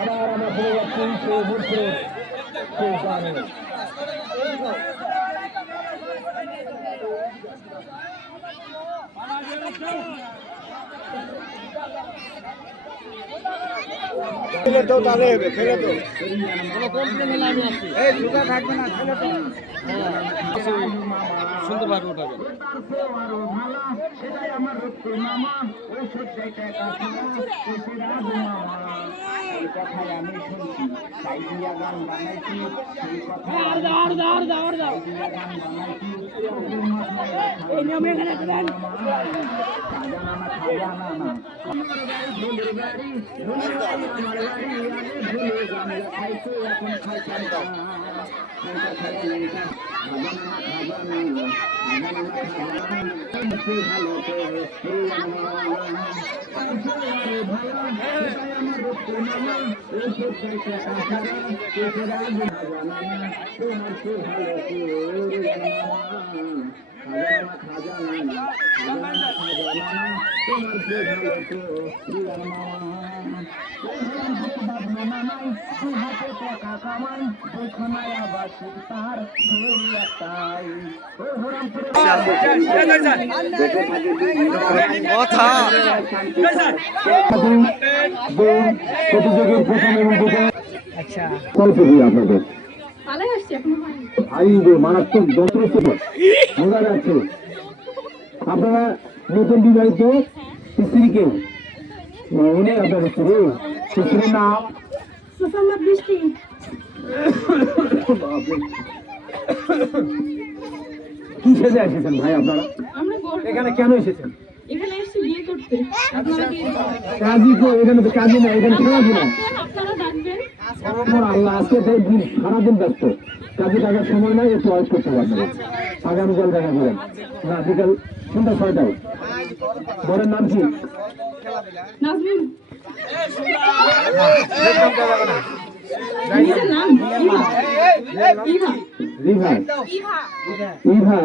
আবার আমরা ফিরে যাচ্ছি সেই মুহূর্তের সেই গানে। ফেলে তো তাহলে হবে, ফেলে তো এই জুতা থাকবে না, ফেলে তো শুনতে পারবো ওটাকে। সেটাই আমার মামা ওই কথাই আমি শুনছি, তাই দিয়া গান বানাইছি, সেই কথাই গান বানাইছি। মারাত্মক মজা যাচ্ছে। আপনারা নতুন বিবাহিত স্ত্রীকে উনি আপনার স্ত্রী, স্ত্রীর নাম কি সেজে এসেছেন ভাই আপনারা? এখানে কেন এসেছেন? কাজী তো এখানে, তো কাজী না, এখানে খেলাধুলা। আল্লাহ আজকে সারাদিন ব্যস্ত, কাজে টাকার সময় নাই, একটু ওয়েট করতে পারবেন। আগামীকাল দেখা করেন না, বিকাল সন্ধ্যা 6টায়। বরের নাম কি? রিভা।